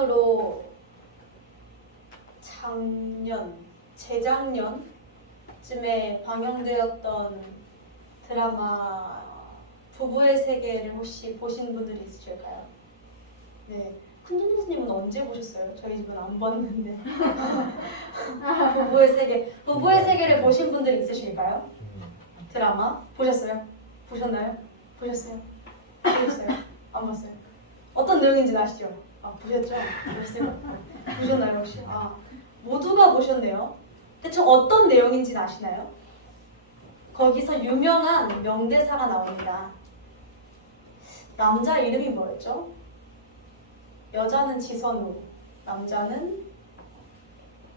영향으로 재작년쯤에 방영되었던 드라마 부부의 세계를 혹시 보신 분들이 있으실까요? 네, 큰준 교수님은 언제 보셨어요? 저희 집은 안 봤는데. 부부의 세계를 보신 분들이 있으실까요? 드라마 보셨어요? 보셨나요? 보셨어요? 안 봤어요? 어떤 내용인지 아시죠? 보셨죠? 보셨나요 혹시? 모두가 보셨네요. 대충 어떤 내용인지 아시나요? 거기서 유명한 명대사가 나옵니다. 남자 이름이 뭐였죠? 여자는 지선우, 남자는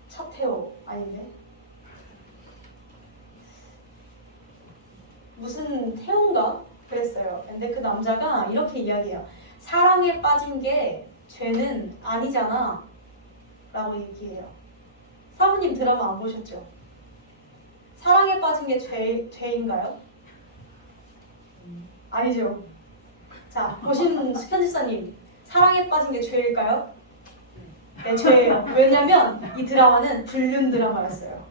차태호 아닌데? 무슨 태호인가? 그랬어요. 근데 그 남자가 이렇게 이야기해요. 사랑에 빠진 게 죄는 아니잖아 라고 얘기해요. 사모님 드라마 안 보셨죠? 사랑에 빠진 게 죄인가요? 아니죠. 자, 보신 편집사님, 사랑에 빠진 게 죄일까요? 네, 죄예요. 왜냐면 이 드라마는 불륜 드라마였어요.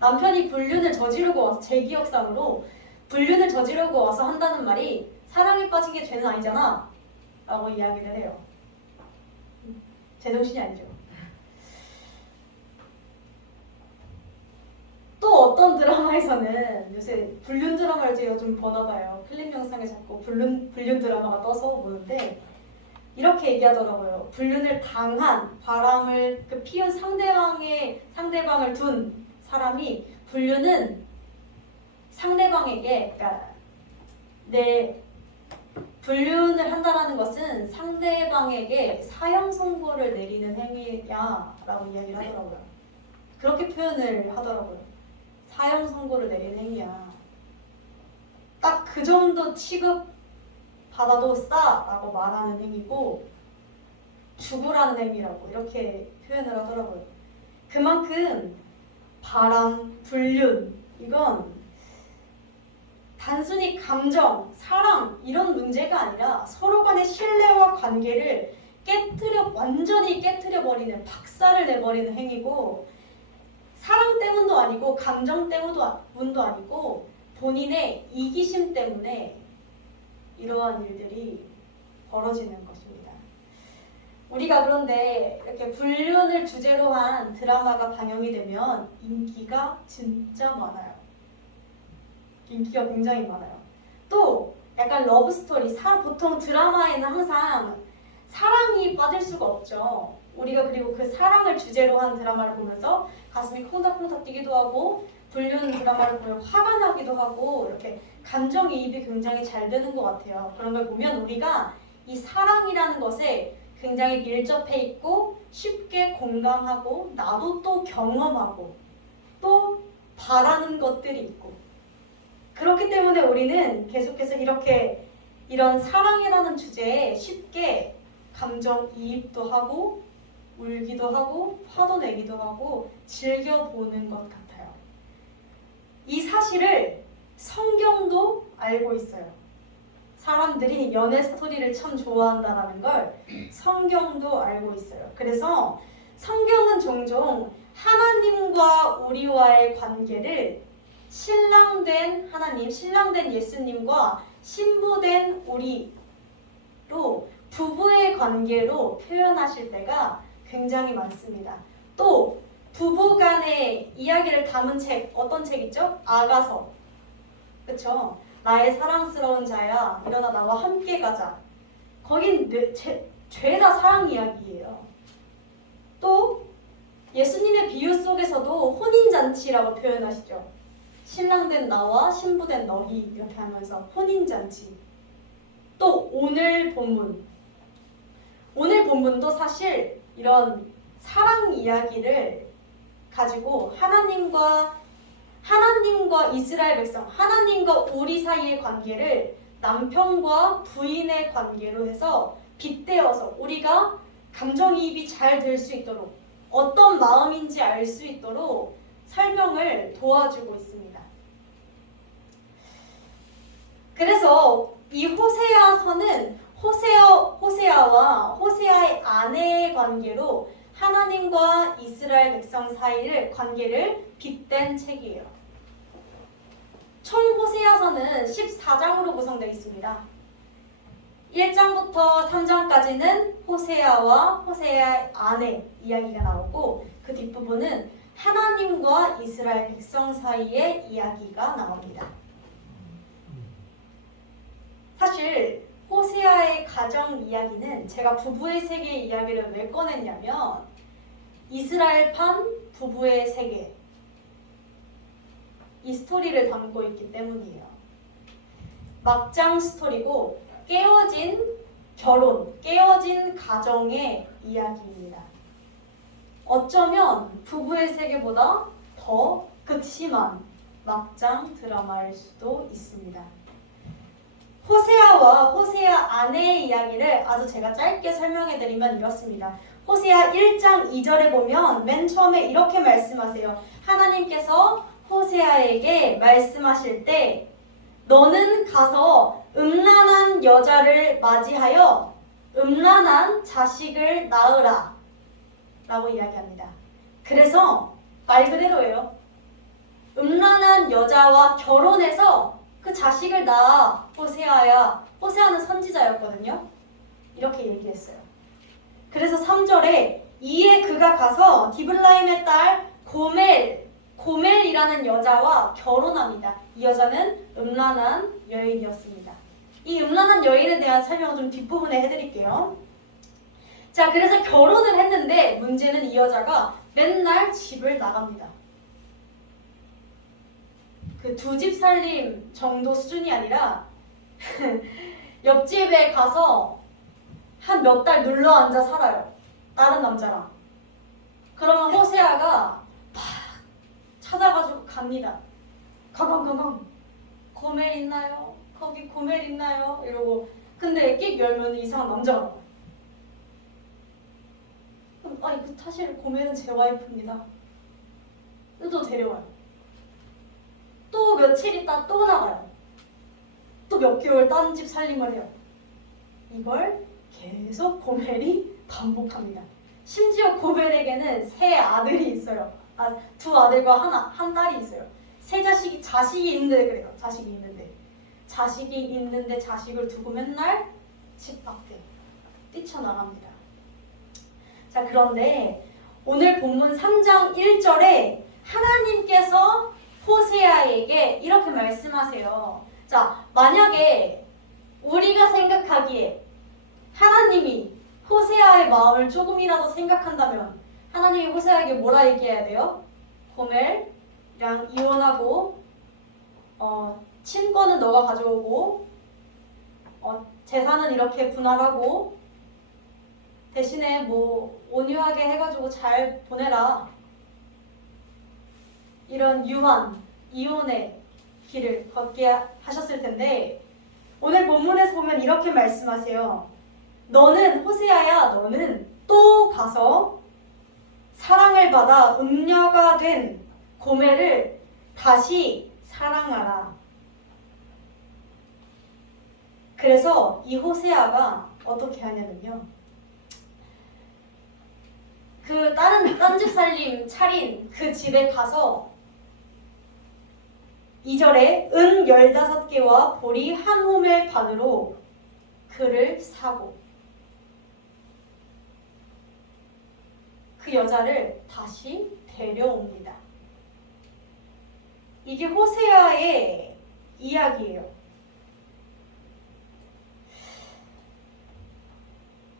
남편이 불륜을 저지르고 와서, 제 기억상으로 불륜을 저지르고 와서 한다는 말이 사랑에 빠진 게 죄는 아니잖아 라고 이야기를 해요. 제정신이 아니죠. 또 어떤 드라마에서는 요새 불륜 드라마를 제가 좀 보나봐요. 필름 영상에 자꾸 불륜 드라마가 떠서 보는데 이렇게 얘기하더라고요. 불륜을 당한 바람을 피운 상대방을 둔 사람이 불륜은 상대방에게, 그러니까 불륜을 한다는 것은 상대방에게 사형 선고를 내리는 행위야라고 이야기를 하더라고요. 그렇게 표현을 하더라고요. 사형 선고를 내리는 행위야. 딱 그 정도 취급 받아도 싸라고 말하는 행위고 죽으라는 행위라고 이렇게 표현을 하더라고요. 그만큼 바람, 불륜 이건 단순히 감정, 사랑 이런 문제가 아니라 서로 간의 신뢰와 관계를 완전히 깨트려버리는, 박살을 내버리는 행위고 사랑 때문도 아니고 감정 때문도 아니고 본인의 이기심 때문에 이러한 일들이 벌어지는 것입니다. 우리가 그런데 이렇게 불륜을 주제로 한 드라마가 방영이 되면 인기가 진짜 많아요. 인기가 굉장히 많아요. 또 약간 러브스토리, 보통 드라마에는 항상 사랑이 빠질 수가 없죠. 우리가 그리고 그 사랑을 주제로 한 드라마를 보면서 가슴이 콩닥콩닥 뛰기도 하고 불륜 드라마를 보면 화가 나기도 하고 이렇게 감정이입이 굉장히 잘 되는 것 같아요. 그런 걸 보면 우리가 이 사랑이라는 것에 굉장히 밀접해 있고 쉽게 공감하고 나도 또 경험하고 또 바라는 것들이 있고 그렇기 때문에 우리는 계속해서 이런 사랑이라는 주제에 쉽게 감정이입도 하고 울기도 하고 화도 내기도 하고 즐겨보는 것 같아요. 이 사실을 성경도 알고 있어요. 사람들이 연애 스토리를 참 좋아한다는 걸 성경도 알고 있어요. 그래서 성경은 종종 하나님과 우리와의 관계를 신랑된 하나님, 신랑된 예수님과 신부된 우리로 부부의 관계로 표현하실 때가 굉장히 많습니다. 또 부부 간의 이야기를 담은 책, 어떤 책 있죠? 아가서. 그쵸? 나의 사랑스러운 자야, 일어나 나와 함께 가자. 거긴 죄다 사랑 이야기예요. 또 예수님의 비유 속에서도 혼인잔치라고 표현하시죠. 신랑된 나와 신부된 너희 이렇게 하면서 혼인잔치. 또 오늘 본문도 사실 이런 사랑 이야기를 가지고 하나님과 이스라엘 백성, 하나님과 우리 사이의 관계를 남편과 부인의 관계로 해서 빗대어서 우리가 감정이입이 잘 될 수 있도록 어떤 마음인지 알 수 있도록 설명을 도와주고 있습니다. 그래서 이 호세아서는 호세아와 호세아의 아내의 관계로 하나님과 이스라엘 백성 사이를 관계를 빗댄 책이에요. 총 호세아서는 14장으로 구성되어 있습니다. 1장부터 3장까지는 호세아와 호세아의 아내 이야기가 나오고 그 뒷부분은 하나님과 이스라엘 백성 사이의 이야기가 나옵니다. 사실 호세아의 가정 이야기는 제가 부부의 세계 이야기를 왜 꺼냈냐면 이스라엘판 부부의 세계 이 스토리를 담고 있기 때문이에요. 막장 스토리고 깨어진 결혼, 깨어진 가정의 이야기입니다. 어쩌면 부부의 세계보다 더 극심한 막장 드라마일 수도 있습니다. 호세아와 호세아 아내의 이야기를 아주 제가 짧게 설명해드리면 이렇습니다. 호세아 1장 2절에 보면 맨 처음에 이렇게 말씀하세요. 하나님께서 호세아에게 말씀하실 때 너는 가서 음란한 여자를 맞이하여 음란한 자식을 낳으라 라고 이야기합니다. 그래서 말 그대로예요. 음란한 여자와 결혼해서 그 자식을 낳아 호세아야. 호세아는 선지자였거든요. 이렇게 얘기했어요. 그래서 3절에 이에 그가 가서 디블라임의 딸 고멜이라는 여자와 결혼합니다. 이 여자는 음란한 여인이었습니다. 이 음란한 여인에 대한 설명을 좀 뒷부분에 해드릴게요. 자, 그래서 결혼을 했는데 문제는 이 여자가 맨날 집을 나갑니다. 그 두 집 살림 정도 수준이 아니라 옆집에 가서 한 몇 달 눌러 앉아 살아요. 다른 남자랑. 그러면 호세아가 막 찾아가지고 갑니다. 가강 고멜 있나요? 거기 고멜 있나요? 이러고 근데 끽 열면 이상한 남자가 나와요. 아니 사실 고멜은 제 와이프입니다. 또 데려와요. 또 며칠 있다 또 나가요. 또 몇 개월 딴 집 살림을 해요. 이걸 계속 고멜이 반복합니다. 심지어 고멜에게는 세 아들이 있어요. 두 아들과 한 딸이 있어요. 세 자식이 있는데 그래요. 자식이 있는데 자식을 두고 맨날 집 밖에 뛰쳐나갑니다. 자, 그런데 오늘 본문 3장 1절에 하나님께서 호세아에게 이렇게 말씀하세요. 자, 만약에 우리가 생각하기에 하나님이 호세아의 마음을 조금이라도 생각한다면 하나님이 호세아에게 뭐라 얘기해야 돼요? 고멜이랑 이혼하고 친권은 너가 가져오고 재산은 이렇게 분할하고 대신에 뭐 온유하게 해가지고 잘 보내라. 이런 이혼의 길을 걷게 하셨을 텐데 오늘 본문에서 보면 이렇게 말씀하세요. 너는 호세아야, 너는 또 가서 사랑을 받아 음녀가 된 고멜을 다시 사랑하라. 그래서 이 호세아가 어떻게 하냐면요. 그 딴 집 살림 차린 그 집에 가서 2절에 은 15개와 보리 한 호멜 반으로 그를 사고 그 여자를 다시 데려옵니다. 이게 호세아의 이야기예요.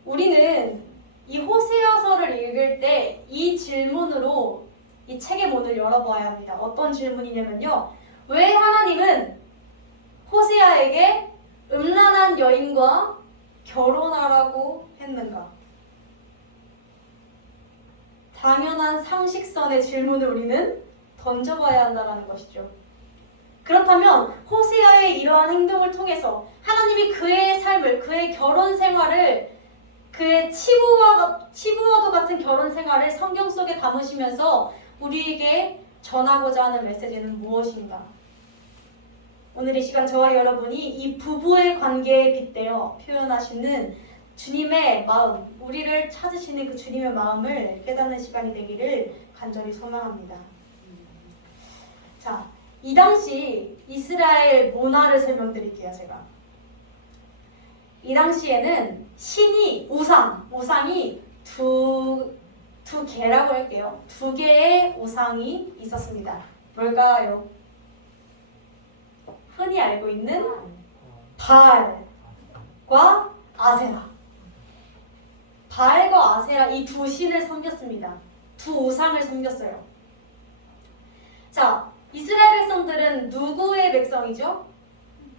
우리는 이 호세아서를 읽을 때 이 질문으로 이 책의 문을 열어봐야 합니다. 어떤 질문이냐면요. 왜 하나님은 호세아에게 음란한 여인과 결혼하라고 했는가? 당연한 상식선의 질문을 우리는 던져봐야 한다는 것이죠. 그렇다면 호세아의 이러한 행동을 통해서 하나님이 그의 삶을, 그의 결혼 생활을, 그의 치부와도 같은 결혼 생활을 성경 속에 담으시면서 우리에게 전하고자 하는 메시지는 무엇인가? 오늘 이 시간 저와 여러분이 이 부부의 관계에 빗대어 표현하시는 주님의 마음, 우리를 찾으시는 그 주님의 마음을 깨닫는 시간이 되기를 간절히 소망합니다. 자, 이 당시 이스라엘 문화를 설명드릴게요, 제가. 이 당시에는 신이 우상이 두 개라고 할게요. 두 개의 우상이 있었습니다. 뭘까요? 흔히 알고 있는 바알과 아세라. 바알과 아세라 이 두 신을 섬겼습니다. 두 우상을 섬겼어요. 자, 이스라엘 백성들은 누구의 백성이죠?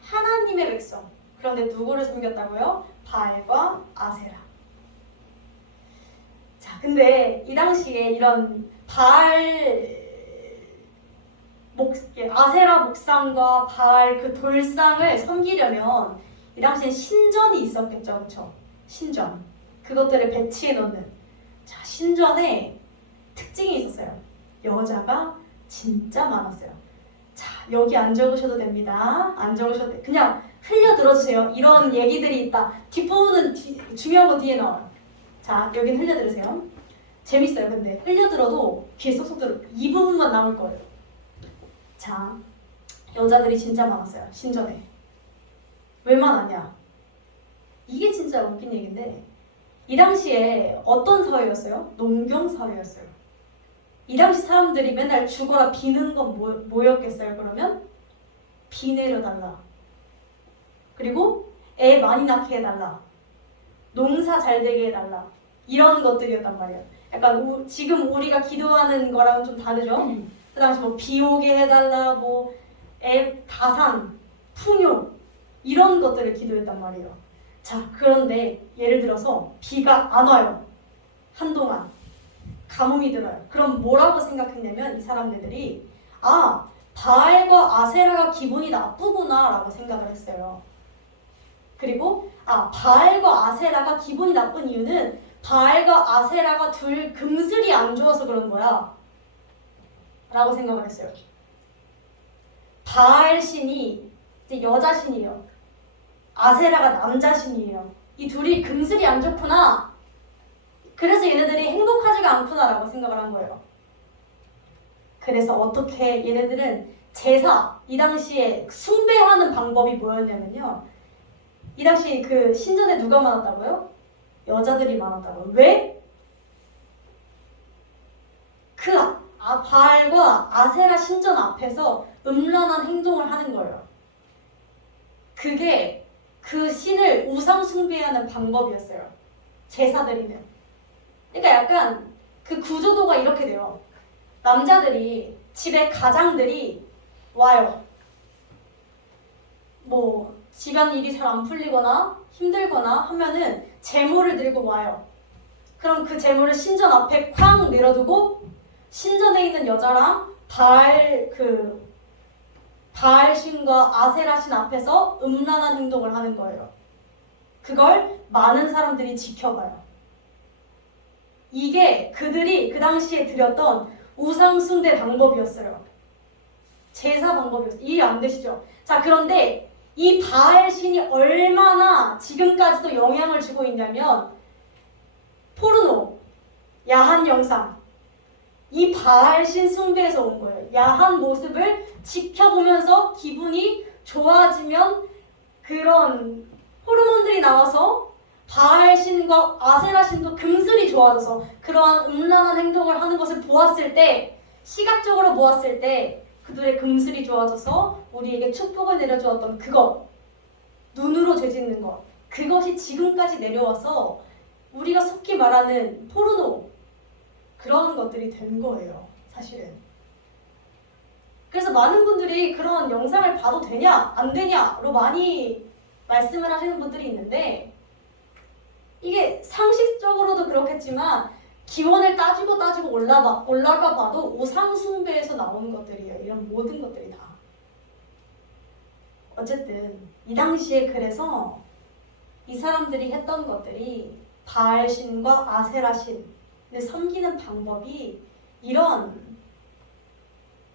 하나님의 백성. 그런데 누구를 섬겼다고요? 바알과 아세라. 자, 근데 이 당시에 이런 아세라 목상과 바알 그 돌상을 섬기려면 이 당시엔 신전이 있었겠죠, 그렇죠? 신전. 그것들을 배치해 놓는. 자, 신전에 특징이 있었어요. 여자가 진짜 많았어요. 자, 여기 안 적으셔도 됩니다. 안 적으셔도 돼. 그냥 흘려 들어주세요. 이런 얘기들이 있다. 뒷부분은 중요한 거 뒤에 나와요. 자, 여긴 흘려 들으세요. 재밌어요. 근데 흘려 들어도 귀에 쏙쏙 들어. 이 부분만 나올 거예요. 자, 여자들이 진짜 많았어요. 신전에. 왜 많았냐? 이게 진짜 웃긴 얘기인데 이 당시에 어떤 사회였어요? 농경 사회였어요. 이 당시 사람들이 맨날 죽어라 비는 건 뭐였겠어요? 그러면 비 내려달라. 그리고 애 많이 낳게 해달라. 농사 잘 되게 해달라. 이런 것들이었단 말이에요. 약간 지금 우리가 기도하는 거랑은 좀 다르죠? 그 당시 뭐 비 오게 해달라, 뭐 다산, 풍요 이런 것들을 기도했단 말이에요. 자, 그런데 예를 들어서 비가 안 와요. 한동안. 가뭄이 들어요. 그럼 뭐라고 생각했냐면 이 사람들이 바알과 아세라가 기분이 나쁘구나 라고 생각을 했어요. 그리고 바알과 아세라가 기분이 나쁜 이유는 바알과 아세라가 둘 금슬이 안 좋아서 그런 거야 라고 생각을 했어요. 바알 신이 이제 여자 신이에요. 아세라가 남자 신이에요. 이 둘이 금슬이 안 좋구나. 그래서 얘네들이 행복하지가 않구나 라고 생각을 한 거예요. 그래서 어떻게 얘네들은 이 당시에 숭배하는 방법이 뭐였냐면요. 이 당시 그 신전에 누가 많았다고요? 여자들이 많았다고요. 왜? 그 바알과 아세라 신전 앞에서 음란한 행동을 하는 거예요. 그게 그 신을 우상 숭배하는 방법이었어요. 제사드리는. 그러니까 약간 그 구조도가 이렇게 돼요. 남자들이 집에 가장들이 와요. 뭐 집안일이 잘 안 풀리거나 힘들거나 하면은 재물을 들고 와요. 그럼 그 재물을 신전 앞에 쾅 내려두고 신전에 있는 여자랑 바알 신과 아세라 신 앞에서 음란한 행동을 하는 거예요. 그걸 많은 사람들이 지켜봐요. 이게 그들이 그 당시에 드렸던 우상 숭배 방법이었어요. 제사 방법이었어요. 이해 안 되시죠? 자, 그런데 이 바알 신이 얼마나 지금까지도 영향을 주고 있냐면 포르노, 야한 영상, 이 바알 신 숭배에서 온 거예요. 야한 모습을 지켜보면서 기분이 좋아지면 그런 호르몬들이 나와서 바알 신과 아세라 신도 금슬이 좋아져서 그러한 음란한 행동을 하는 것을 보았을 때, 시각적으로 보았을 때 그들의 금슬이 좋아져서 우리에게 축복을 내려주었던 그것, 눈으로 죄짓는 것, 그것이 지금까지 내려와서 우리가 속히 말하는 포르노, 그런 것들이 된 거예요, 사실은. 그래서 많은 분들이 그런 영상을 봐도 되냐 안 되냐로 많이 말씀을 하시는 분들이 있는데, 이게 상식적으로도 그렇겠지만 기원을 따지고 올라가 봐도 우상 숭배에서 나오는 것들이에요. 이런 모든 것들이 다. 어쨌든 이 당시에 그래서 이 사람들이 했던 것들이 바알 신과 아세라 신을 섬기는 방법이 이런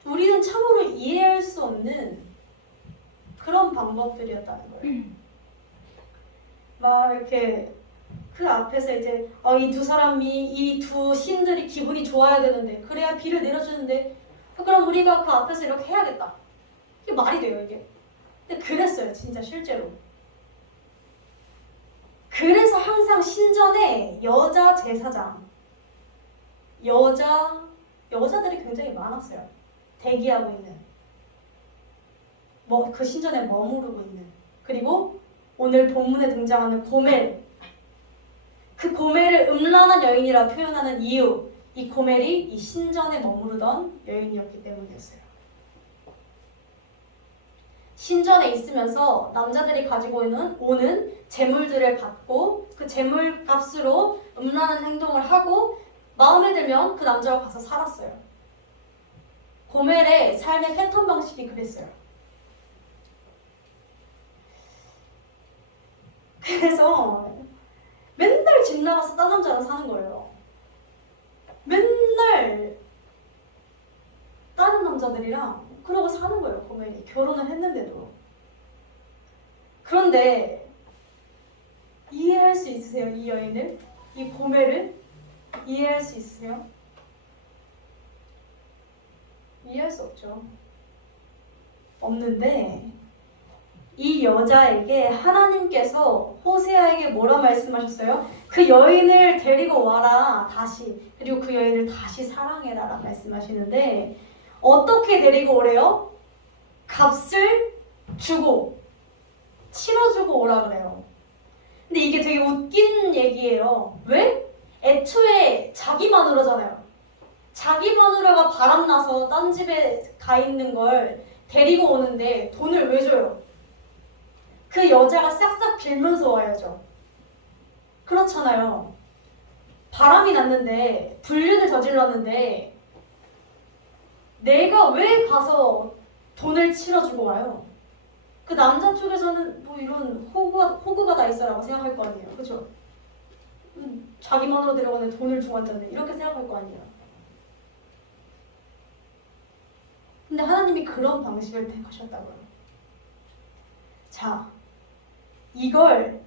우리는 참으로 이해할 수 없는 방법들이었다는 거예요. 막 이렇게 그 앞에서 이제 이 두 사람이 이 두 신들이 기분이 좋아야 되는데 그래야 비를 내려주는데 그럼 우리가 그 앞에서 이렇게 해야겠다. 이게 말이 돼요 이게. 근데 그랬어요 진짜 실제로. 그래서 항상 신전에 여자 제사장, 여자들이 굉장히 많았어요. 대기하고 있는. 그 신전에 머무르고 있는. 그리고 오늘 본문에 등장하는 고멜. 그 고멜을 음란한 여인이라 표현하는 이유. 이 고멜이 이 신전에 머무르던 여인이었기 때문이었어요. 신전에 있으면서 남자들이 가지고 오는 재물들을 받고 그 재물값으로 음란한 행동을 하고 마음에 들면 그 남자와 가서 살았어요. 고멜의 삶의 패턴 방식이 그랬어요. 그래서 맨날 집 나가서 딴 남자랑 사는 거예요. 맨날 다른 남자들이랑 그러고 사는 거예요. 고멜이 결혼을 했는데도. 그런데 이해할 수 있으세요? 이 여인을? 이 고멜을? 이해할 수 있으세요? 이해할 수 없죠. 없는데 이 여자에게 하나님께서 호세아에게 뭐라 말씀하셨어요? 그 여인을 데리고 와라 다시. 그리고 그 여인을 다시 사랑해라 라고 말씀하시는데 어떻게 데리고 오래요? 값을 주고 치러주고 오라 그래요. 근데 이게 되게 웃긴 얘기예요. 왜? 애초에 자기 마누라잖아요. 자기 마누라가 바람나서 딴 집에 가 있는 걸 데리고 오는데 돈을 왜 줘요? 그 여자가 싹싹 빌면서 와야죠. 그렇잖아요. 바람이 났는데 불륜을 저질렀는데 내가 왜 가서 돈을 치러주고 와요? 그 남자 쪽에서는 뭐 이런 호구가 다 있어라고 생각할 거 아니에요. 그죠? 자기 마누라 데려가는데 돈을 주고 왔는데 이렇게 생각할 거 아니에요. 근데 하나님이 그런 방식을 택하셨다고요. 자, 이걸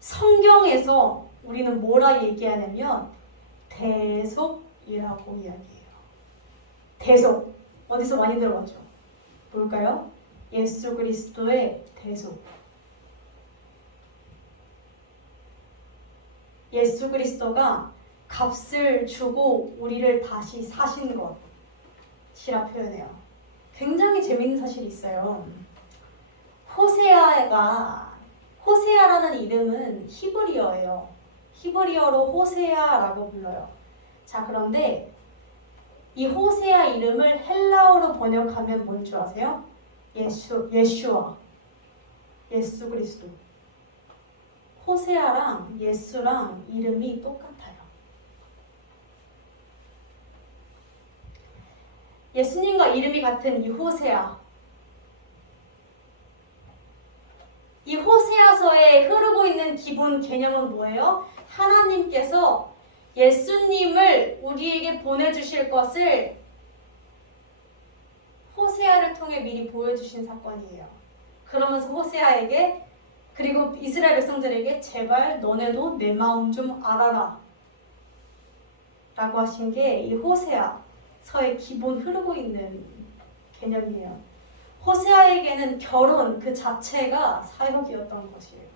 성경에서 우리는 뭐라 얘기하냐면 대속이라고 이야기해요. 대속. 어디서 많이 들어봤죠? 뭘까요? 예수 그리스도의 대속. 예수 그리스도가 값을 주고 우리를 다시 사신 것이라 표현해요. 굉장히 재밌는 사실이 있어요. 호세아라는 이름은 히브리어예요. 히브리어로 호세아라고 불러요. 자, 그런데 이 호세아 이름을 헬라어로 번역하면 뭔 줄 아세요? 예수와 예수 그리스도. 호세아랑 예수랑 이름이 똑같아요. 예수님과 이름이 같은 이 호세아. 이 호세아서에 흐르고 있는 기본 개념은 뭐예요? 하나님께서 예수님을 우리에게 보내주실 것을 호세아를 통해 미리 보여주신 사건이에요. 그러면서 호세아에게 그리고 이스라엘 백성들에게 제발 너네도 내 마음 좀 알아라 라고 하신 게 이 호세아서의 기본 흐르고 있는 개념이에요. 호세아에게는 결혼 그 자체가 사역이었던 것이에요.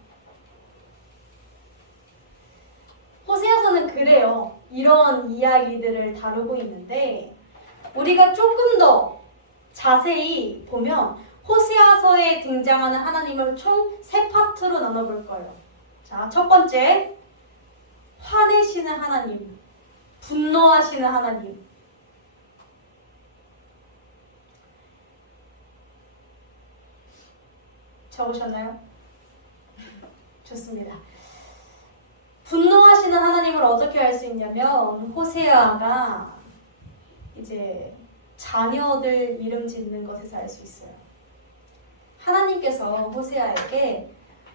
호세아서는 그래요. 이런 이야기들을 다루고 있는데 우리가 조금 더 자세히 보면 호세아서에 등장하는 하나님을 총 3파트로 나눠볼 거예요. 자, 첫 번째, 화내시는 하나님, 분노하시는 하나님. 적으셨나요? 좋습니다. 분노하시는 하나님을 어떻게 알 수 있냐면 호세아가 이제 자녀들 이름 짓는 것에서 알 수 있어요. 하나님께서 호세아에게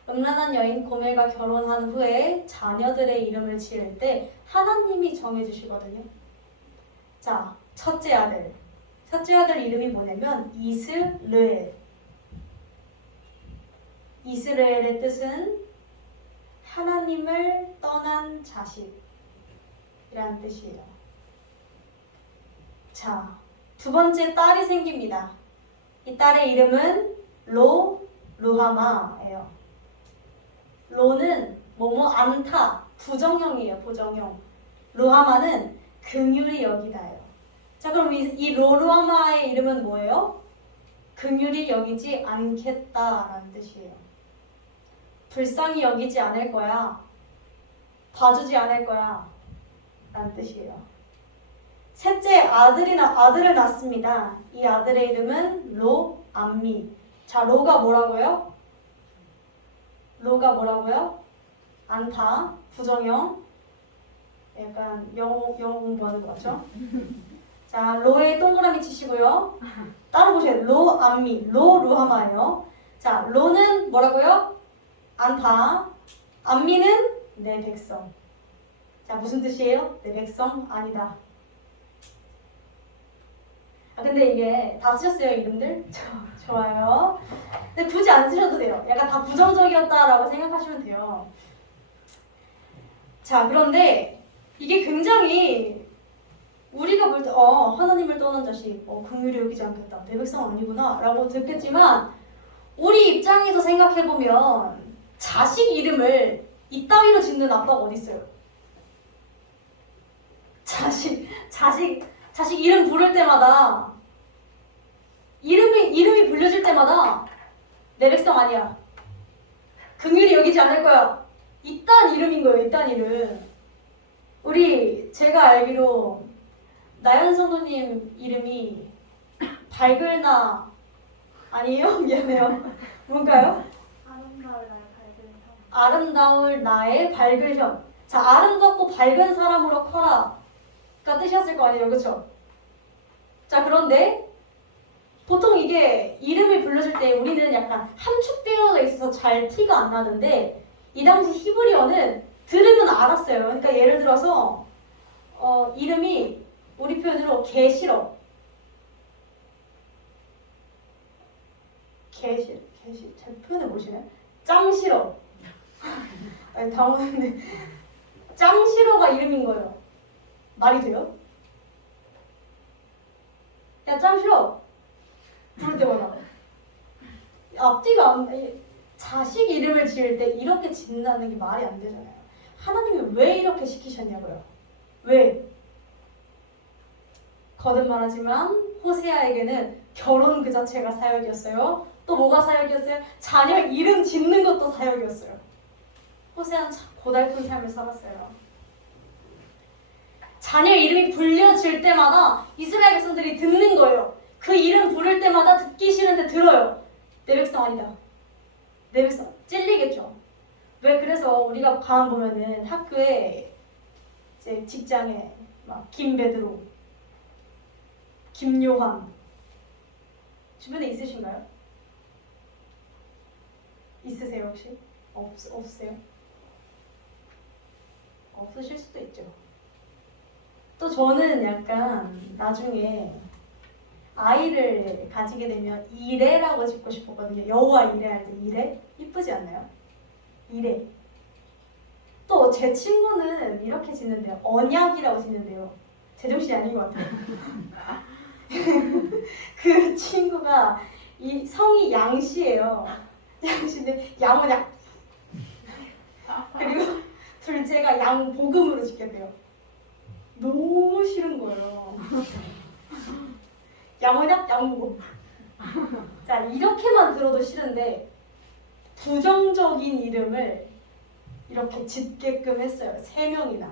음란한 여인 고멜과 결혼한 후에 자녀들의 이름을 지을 때 하나님이 정해주시거든요. 자, 첫째 아들 이름이 뭐냐면 이스르엘. 이스라엘의 뜻은 하나님을 떠난 자식이라는 뜻이에요. 자, 두 번째 딸이 생깁니다. 이 딸의 이름은 루하마예요. 로는 뭐뭐 않다, 부정형이에요. 부정형. 루하마는 긍휼히 여기다예요. 자, 그럼 이 루하마의 이름은 뭐예요? 긍휼히 여기지 않겠다라는 뜻이에요. 불쌍히 여기지 않을 거야. 봐주지 않을 거야. 라는 뜻이에요. 셋째, 아들을 낳습니다. 이 아들의 이름은 로암미. 자, 로가 뭐라고요? 로가 뭐라고요? 않다, 부정형. 약간 영어 공부하는 것 같죠? 자, 로에 동그라미 치시고요. 따로 보세요. 로암미, 루하마예요. 자, 로는 뭐라고요? 않다. 암미는 내 백성. 자, 무슨 뜻이에요? 내 백성 아니다. 근데 이게 다 쓰셨어요, 이름들? 좋아요. 근데 굳이 안 쓰셔도 돼요. 약간 다 부정적이었다라고 생각하시면 돼요. 자, 그런데 이게 굉장히 우리가 볼 때 하나님을 떠난 자식, 긍휼히 여기지 않겠다, 내 백성 아니구나 라고 듣겠지만 우리 입장에서 생각해보면 자식 이름을 이따위로 짓는 아빠가 어디 있어요? 자식 이름 부를 때마다 이름이 불려질 때마다 내 백성 아니야, 긍휼히 여기지 않을 거야, 이딴 이름인 거예요. 이딴 이름. 제가 알기로 나연 성도님 이름이 밝을나 아니에요? 미안해요. 뭔가요? 아름다울 나의 밝을 현. 자, 아름답고 밝은 사람으로 커라가 뜻이었을 거 아니에요, 그렇죠? 자, 그런데 보통 이게 이름을 불러줄 때 우리는 약간 함축되어 있어서 잘 티가 안 나는데 이 당시 히브리어는 들으면 알았어요. 그러니까 예를 들어서 이름이 우리 표현으로 개 싫어. 잘 표현해 보시나요? 짱 싫어. 아니, 당황했네. 짱 싫어가 이름인 거예요. 말이 돼요? 야, 짱 싫어. 부를 때마다. 앞뒤가 자식 이름을 지을 때 이렇게 짓는다는 게 말이 안 되잖아요. 하나님이 왜 이렇게 시키셨냐고요? 왜? 거듭 말하지만 호세아에게는 결혼 그 자체가 사역이었어요. 또 뭐가 사역이었어요? 자녀 이름 짓는 것도 사역이었어요. 호세아는 참 고달픈 삶을 살았어요. 자녀 이름이 불려질 때마다 이스라엘 백성들이 듣는 거예요. 그 이름 부를 때마다 듣기 싫은데 들어요. 내 백성 아니다. 내 백성. 찔리겠죠. 왜? 그래서 우리가 가만 보면은 학교에 이제 직장에 막 김베드로, 김요한 주변에 있으신가요? 있으세요 혹시? 없으세요? 없으실 수도 있죠. 또 저는 약간 나중에 아이를 가지게 되면 이레라고 짓고 싶었거든요. 여호와 이레 할 때 이레? 이쁘지 않나요? 이레. 또 제 친구는 이렇게 짓는데요. 언약이라고 짓는데요. 제정신이 아닌 것 같아요. 그 친구가 이 성이 양씨예요. 양씨인데 양언약. 그리고 둘째가 양복음으로 짓겠대요. 너무 싫은 거예요. 양언약, 양복음. 자, 이렇게만 들어도 싫은데 부정적인 이름을 이렇게 짓게끔 했어요. 3명이나.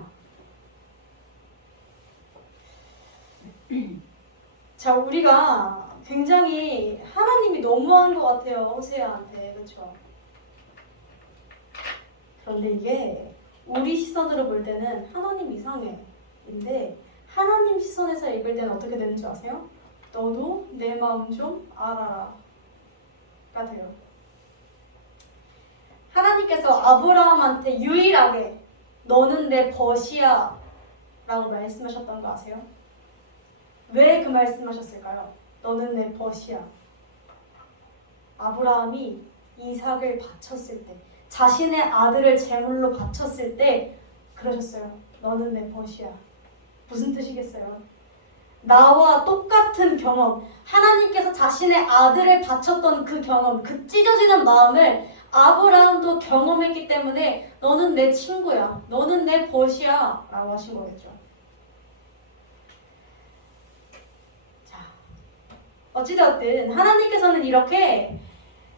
자, 우리가 굉장히 하나님이 너무한 것 같아요. 호세아한테. 그렇죠? 그런데 이게 우리 시선으로 볼 때는 하나님 이상해. 인데 하나님 시선에서 읽을 때는 어떻게 되는 줄 아세요? 너도 내 마음 좀 알아라 가 돼요. 하나님께서 아브라함한테 유일하게 너는 내 벗이야 라고 말씀하셨던 거 아세요? 왜 그 말씀하셨을까요? 너는 내 벗이야. 아브라함이 이삭을 바쳤을 때, 자신의 아들을 제물로 바쳤을 때 그러셨어요. 너는 내 벗이야. 무슨 뜻이겠어요? 나와 똑같은 경험, 하나님께서 자신의 아들을 바쳤던 그 경험, 그 찢어지는 마음을 아브라함도 경험했기 때문에 너는 내 친구야, 너는 내 벗이야 라고 하신 거겠죠. 자, 어찌되었든 하나님께서는 이렇게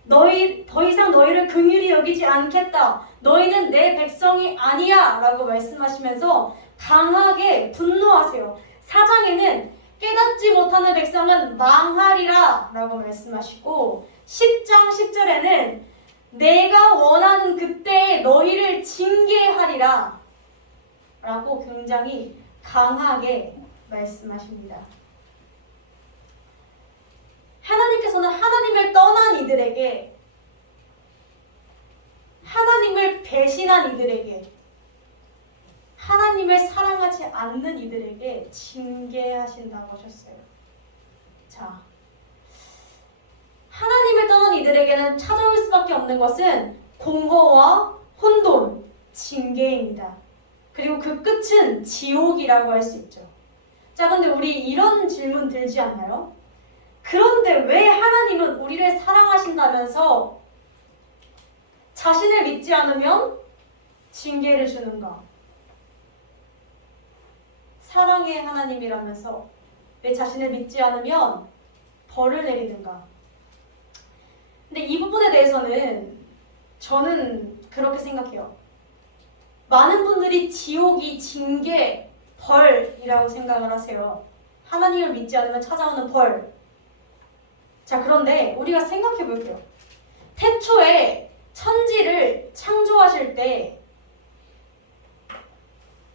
더 이상 너희를 긍휼히 여기지 않겠다, 너희는 내 백성이 아니야 라고 말씀하시면서 강하게 분노하세요. 4장에는 깨닫지 못하는 백성은 망하리라 라고 말씀하시고, 10장 10절에는 내가 원하는 그때에 너희를 징계하리라 라고 굉장히 강하게 말씀하십니다. 하나님께서는 하나님을 떠난 이들에게, 하나님을 배신한 이들에게, 하나님을 사랑하지 않는 이들에게 징계하신다고 하셨어요. 자, 하나님을 떠난 이들에게는 찾아올 수밖에 없는 것은 공허와 혼돈, 징계입니다. 그리고 그 끝은 지옥이라고 할 수 있죠. 자, 근데 우리 이런 질문 들지 않나요? 그런데 왜 하나님은 우리를 사랑하신다면서 자신을 믿지 않으면 징계를 주는가? 사랑의 하나님이라면서 왜 자신을 믿지 않으면 벌을 내리는가? 근데 이 부분에 대해서는 저는 그렇게 생각해요. 많은 분들이 지옥이 징계, 벌이라고 생각을 하세요. 하나님을 믿지 않으면 찾아오는 벌. 자, 그런데 우리가 생각해 볼게요. 태초에 천지를 창조하실 때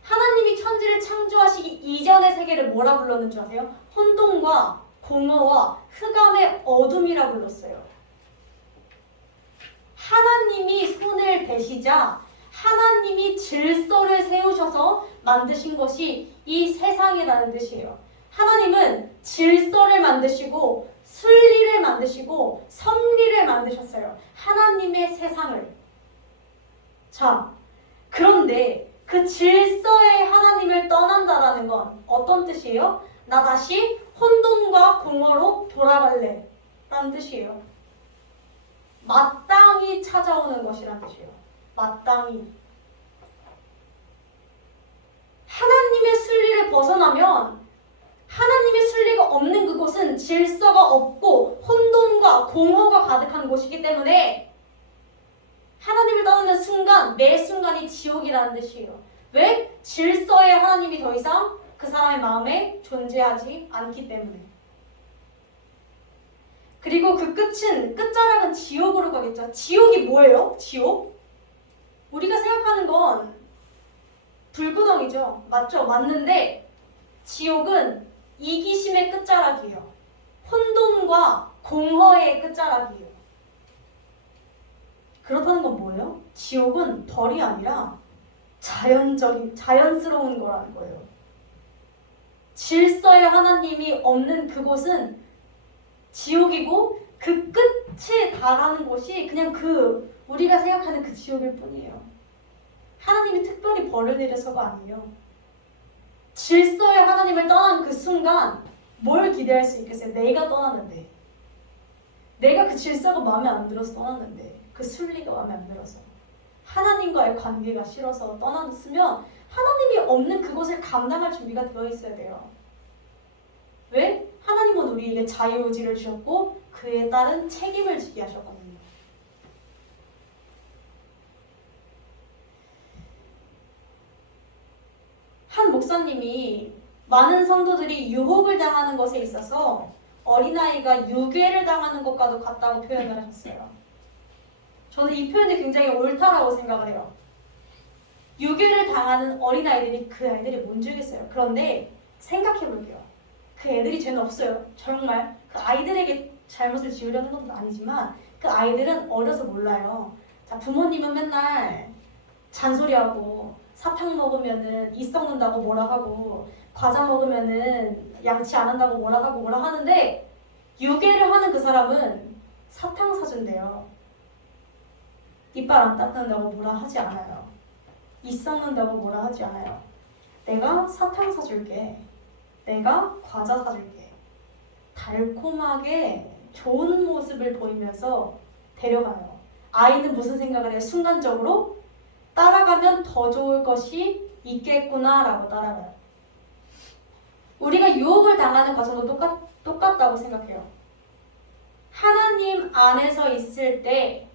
하나님이 천지를 창조하시기 이전의 세계를 뭐라 불렀는 줄 아세요? 혼돈과 공허와 흑암의 어둠이라 불렀어요. 하나님이 손을 대시자 하나님이 질서를 세우셔서 만드신 것이 이 세상이라는 뜻이에요. 하나님은 질서를 만드시고 순리를 만드시고 섭리를 만드셨어요. 하나님의 세상을. 자, 그런데 그 질서의 하나님을 떠난다라는 건 어떤 뜻이에요? 나 다시 혼돈과 공허로 돌아갈래 라는 뜻이에요. 마땅히 찾아오는 것이라는 뜻이에요. 마땅히. 하나님의 순리를 벗어나면 하나님의 순리가 없는 그곳은 질서가 없고 혼돈과 공허가 가득한 곳이기 때문에 하나님을 떠나는 순간, 매 순간이 지옥이라는 뜻이에요. 왜? 질서의 하나님이 더 이상 그 사람의 마음에 존재하지 않기 때문에. 그리고 그 끝자락은 지옥으로 가겠죠. 지옥이 뭐예요? 지옥? 우리가 생각하는 건 불구덩이죠. 맞죠? 맞는데 지옥은 이기심의 끝자락이에요. 혼돈과 공허의 끝자락이에요. 그렇다는 건 뭐예요? 지옥은 벌이 아니라 자연스러운 거라는 거예요. 질서의 하나님이 없는 그곳은 지옥이고 그 끝에 달하는 곳이 그냥 우리가 생각하는 그 지옥일 뿐이에요. 하나님이 특별히 벌을 내려서가 아니에요. 질서의 하나님을 떠난 그 순간 뭘 기대할 수 있겠어요? 내가 떠났는데, 내가 그 질서가 마음에 안 들어서 떠났는데, 그 순리가 마음에 안 들어서, 하나님과의 관계가 싫어서 떠났으면 하나님이 없는 그곳을 감당할 준비가 되어 있어야 돼요. 왜? 하나님은 우리에게 자유의지를 주셨고 그에 따른 책임을 지게 하셨거든요. 한 목사님이 많은 성도들이 유혹을 당하는 것에 있어서 어린아이가 유괴를 당하는 것과도 같다고 표현을 하셨어요. 저는 이 표현이 굉장히 옳다라고 생각을 해요. 유괴를 당하는 어린아이들이 그 아이들이 뭔 죄겠어요. 그런데 생각해 볼게요. 그 애들이 죄는 없어요. 정말 그 아이들에게 잘못을 지으려는 것도 아니지만 그 아이들은 어려서 몰라요. 자, 부모님은 맨날 잔소리하고 사탕 먹으면은 이 썩는다고 뭐라 하고 과자 먹으면은 양치 안 한다고 뭐라 하고 하는데 유괴를 하는 그 사람은 사탕 사준대요. 이빨 안 닦는다고 뭐라 하지 않아요. 이 썩는다고 뭐라 하지 않아요. 내가 사탕 사줄게. 내가 과자 사줄게. 달콤하게 좋은 모습을 보이면서 데려가요. 아이는 무슨 생각을 해요? 순간적으로 따라가면 더 좋을 것이 있겠구나라고 따라가요. 우리가 유혹을 당하는 과정도 똑같다고 생각해요. 하나님 안에서 있을 때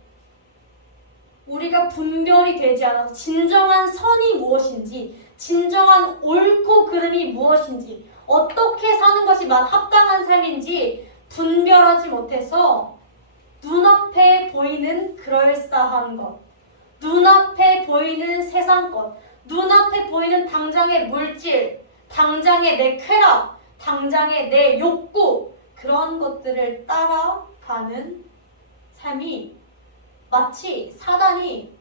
우리가 분별이 되지 않아서 진정한 선이 무엇인지, 진정한 옳고 그름이 무엇인지, 어떻게 사는 것이 합당한 삶인지 분별하지 못해서 눈앞에 보이는 그럴싸한 것, 눈앞에 보이는 세상 것, 눈앞에 보이는 당장의 물질, 당장의 내 쾌락, 당장의 내 욕구, 그런 것들을 따라가는 삶이 마치 사단이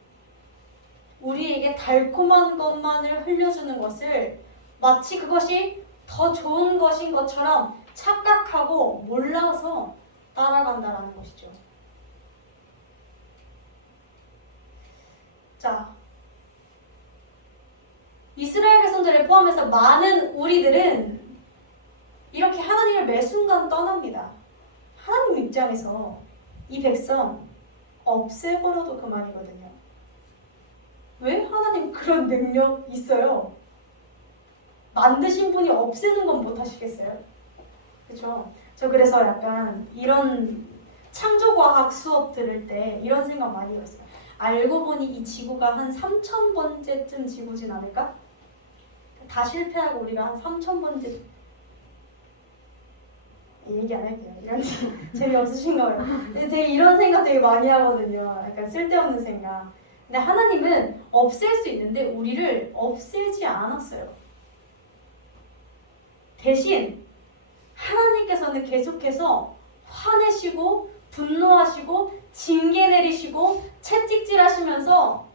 우리에게 달콤한 것만을 흘려주는 것을 마치 그것이 더 좋은 것인 것처럼 착각하고 몰라서 따라간다라는 것이죠. 자, 이스라엘 백성들을 포함해서 많은 우리들은 이렇게 하나님을 매 순간 떠납니다. 하나님 입장에서 이 백성 없애버려도 그만이거든요. 왜 하나님 그런 능력 있어요? 만드신 분이 없애는 건 못하시겠어요? 그렇죠? 저 그래서 약간 이런 창조과학 수업 들을 때 이런 생각 많이 해봤어요. 알고 보니 이 지구가 한 3000번째쯤 지구진 않을까? 다 실패하고 우리가 한 3000번째 얘기 안 할게요. 이런 재미없으신가 봐요. 근데 되게 이런 생각 되게 많이 하거든요. 약간 쓸데없는 생각. 근데 하나님은 없앨 수 있는데 우리를 없애지 않았어요. 대신 하나님께서는 계속해서 화내시고 분노하시고 징계 내리시고 채찍질 하시면서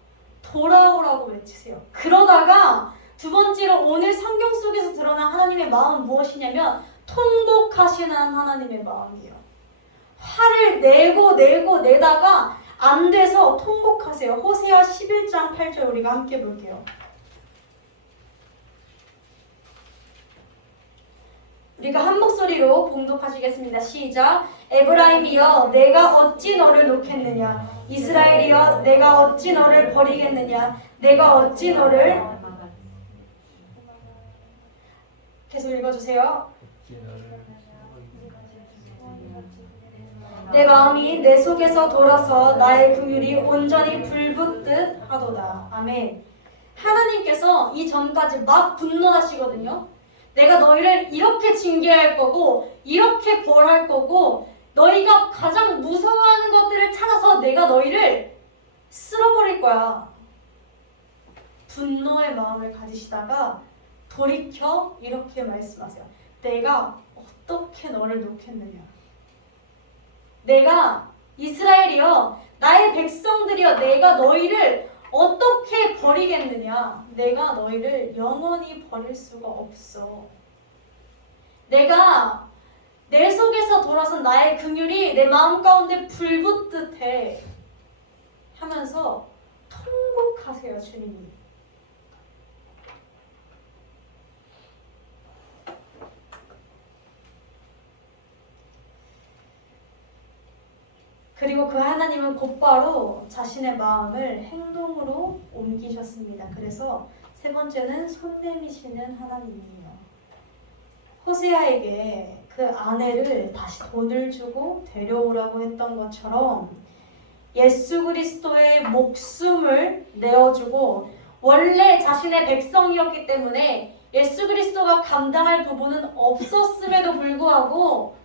돌아오라고 외치세요. 그러다가 두 번째로 오늘 성경 속에서 드러난 하나님의 마음은 무엇이냐면 통곡하시는 하나님의 마음이에요. 화를 내다가 안 돼서 통곡하세요. 호세아 11장 8절 우리가 함께 볼게요. 우리가 한 목소리로 봉독하시겠습니다. 시작. 에브라임이여 내가 어찌 너를 놓겠느냐. 이스라엘이여 내가 어찌 너를 버리겠느냐. 내가 어찌 너를 계속 읽어주세요. 내 마음이 내 속에서 돌아서 나의 긍휼이 온전히 불붙듯 하도다. 아멘. 하나님께서 이전까지 막 분노하시거든요. 내가 너희를 이렇게 징계할 거고 이렇게 벌할 거고 너희가 가장 무서워하는 것들을 찾아서 내가 너희를 쓸어버릴 거야. 분노의 마음을 가지시다가 돌이켜 이렇게 말씀하세요. 내가 어떻게 너를 놓겠느냐. 내가 이스라엘이여 나의 백성들이여 내가 너희를 어떻게 버리겠느냐. 내가 너희를 영원히 버릴 수가 없어. 내가 내 속에서 돌아선 나의 긍휼이 내 마음 가운데 불붙듯 해 하면서 통곡하세요. 주님이. 그리고 그 하나님은 곧바로 자신의 마음을 행동으로 옮기셨습니다. 그래서 세 번째는 손 내미시는 하나님이에요. 호세아에게 그 아내를 다시 돈을 주고 데려오라고 했던 것처럼 예수 그리스도의 목숨을 내어주고 원래 자신의 백성이었기 때문에 예수 그리스도가 감당할 부분은 없었음에도 불구하고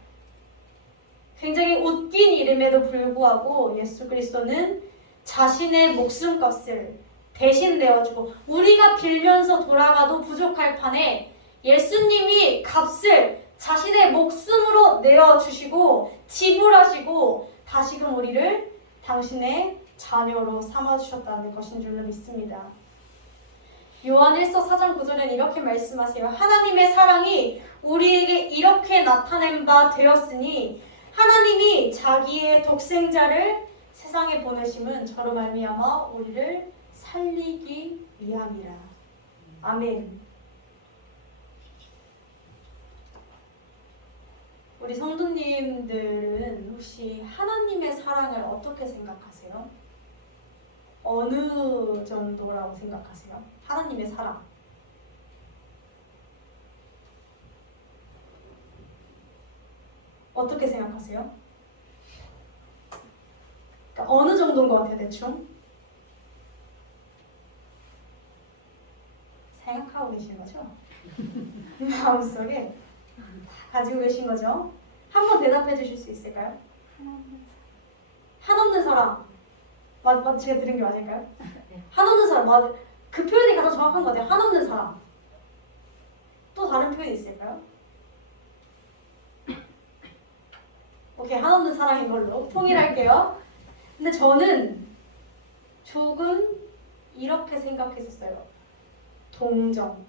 굉장히 웃긴 일임에도 불구하고 예수 그리스도는 자신의 목숨값을 대신 내어주고 우리가 빌면서 돌아가도 부족할 판에 예수님이 값을 자신의 목숨으로 내어주시고 지불하시고 다시금 우리를 당신의 자녀로 삼아주셨다는 것인 줄로 믿습니다. 요한 1서 4장 9절은 이렇게 말씀하세요. 하나님의 사랑이 우리에게 이렇게 나타낸 바 되었으니 하나님이 자기의 독생자를 세상에 보내심은 저로 말미암아 우리를 살리기 위함이라. 아멘. 우리 성도님들은 혹시 하나님의 사랑을 어떻게 생각하세요? 어느 정도라고 생각하세요? 하나님의 사랑. 어떻게 생각하세요? 그러니까 어느 정도인 것 같아요, 대충? 생각하고 계신 거죠? 마음속에 가지고 계신 거죠? 한번 대답해 주실 수 있을까요? 한없는 사랑. 제가 들은 게 맞을까요? 한없는 사랑. 그 표현이 가장 정확한 것 같아요. 한없는 사랑. 또 다른 표현이 있을까요? 오케이, 한없는 사랑인 걸로 통일할게요. 근데 저는 조금 이렇게 생각했었어요. 동정.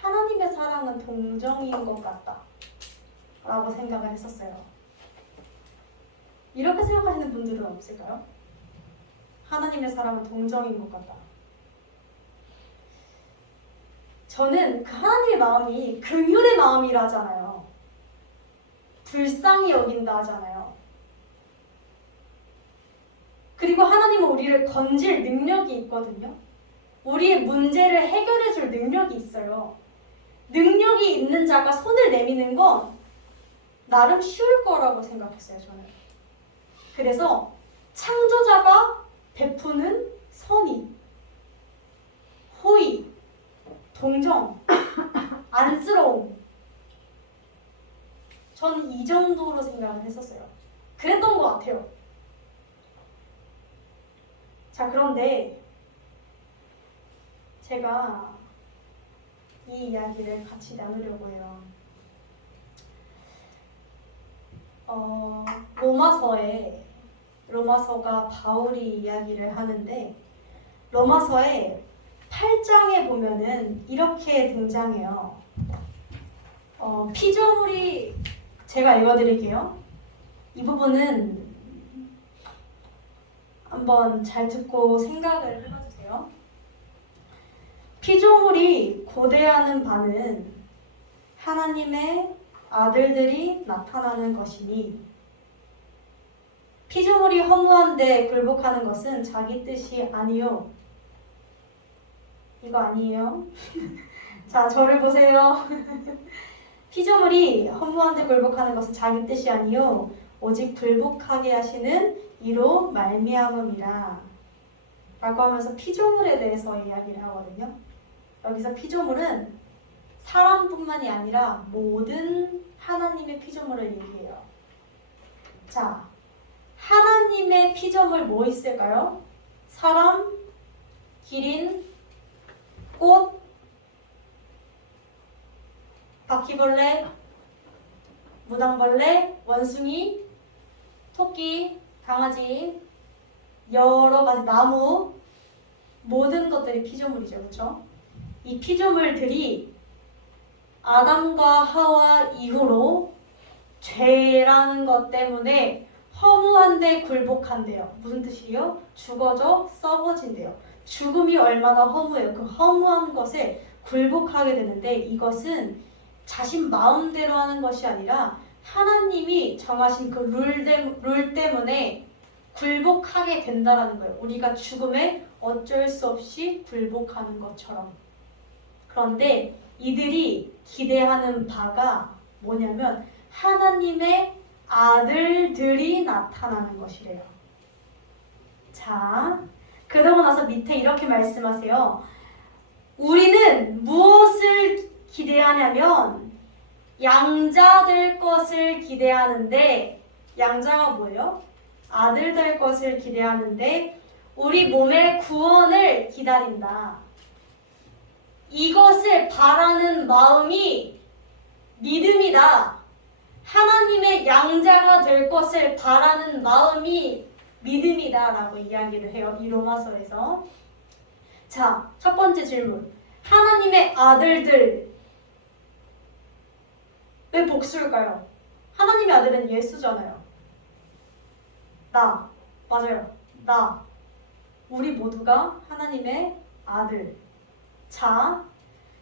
하나님의 사랑은 동정인 것 같다 라고 생각을 했었어요. 이렇게 생각하시는 분들은 없을까요? 하나님의 사랑은 동정인 것 같다. 저는 그 하나님의 마음이 긍휼의 마음이라 하잖아요. 불쌍히 여긴다 하잖아요. 그리고 하나님은 우리를 건질 능력이 있거든요. 우리의 문제를 해결해 줄 능력이 있어요. 능력이 있는 자가 손을 내미는 건 나름 쉬울 거라고 생각했어요, 저는. 그래서 창조자가 베푸는 선의, 호의, 동정, 안쓰러움. 저는 이 정도로 생각을 했었어요. 그랬던 것 같아요. 자, 그런데 제가 이 이야기를 같이 나누려고 해요. 로마서가 바울이 이야기를 하는데 로마서의 8장에 보면은 이렇게 등장해요. 피조물이 제가 읽어드릴게요. 이 부분은 한번 잘 듣고 생각을 해봐주세요. 피조물이 고대하는 바는 하나님의 아들들이 나타나는 것이니 피조물이 허무한데 굴복하는 것은 자기 뜻이 아니요. 이거 아니에요? 자, 저를 보세요. 피조물이 허무한데 굴복하는 것은 자기 뜻이 아니요 오직 굴복하게 하시는 이로 말미암음이라 라고 하면서 피조물에 대해서 이야기를 하거든요. 여기서 피조물은 사람뿐만이 아니라 모든 하나님의 피조물을 얘기해요. 자, 하나님의 피조물 뭐 있을까요? 사람, 기린, 꽃, 바퀴벌레, 무당벌레, 원숭이, 토끼, 강아지, 여러 가지 나무, 모든 것들이 피조물이죠. 그렇죠? 이 피조물들이 아담과 하와 이후로 죄라는 것 때문에 허무한데 굴복한대요. 무슨 뜻이에요? 죽어져 썩어진대요. 죽음이 얼마나 허무해요. 그 허무한 것에 굴복하게 되는데 이것은 자신 마음대로 하는 것이 아니라 하나님이 정하신 그 룰 때문에 굴복하게 된다라는 거예요. 우리가 죽음에 어쩔 수 없이 굴복하는 것처럼. 그런데 이들이 기대하는 바가 뭐냐면 하나님의 아들들이 나타나는 것이래요. 자, 그러고 나서 밑에 이렇게 말씀하세요. 우리는 무엇을 기대하냐면 양자 될 것을 기대하는데 양자가 뭐예요? 아들 될 것을 기대하는데 우리 몸의 구원을 기다린다. 이것을 바라는 마음이 믿음이다. 하나님의 양자가 될 것을 바라는 마음이 믿음이다 라고 이야기를 해요. 이 로마서에서. 자, 첫 번째 질문. 하나님의 아들들. 왜 복수일까요? 하나님의 아들은 예수잖아요. 나, 맞아요. 나, 우리 모두가 하나님의 아들. 자,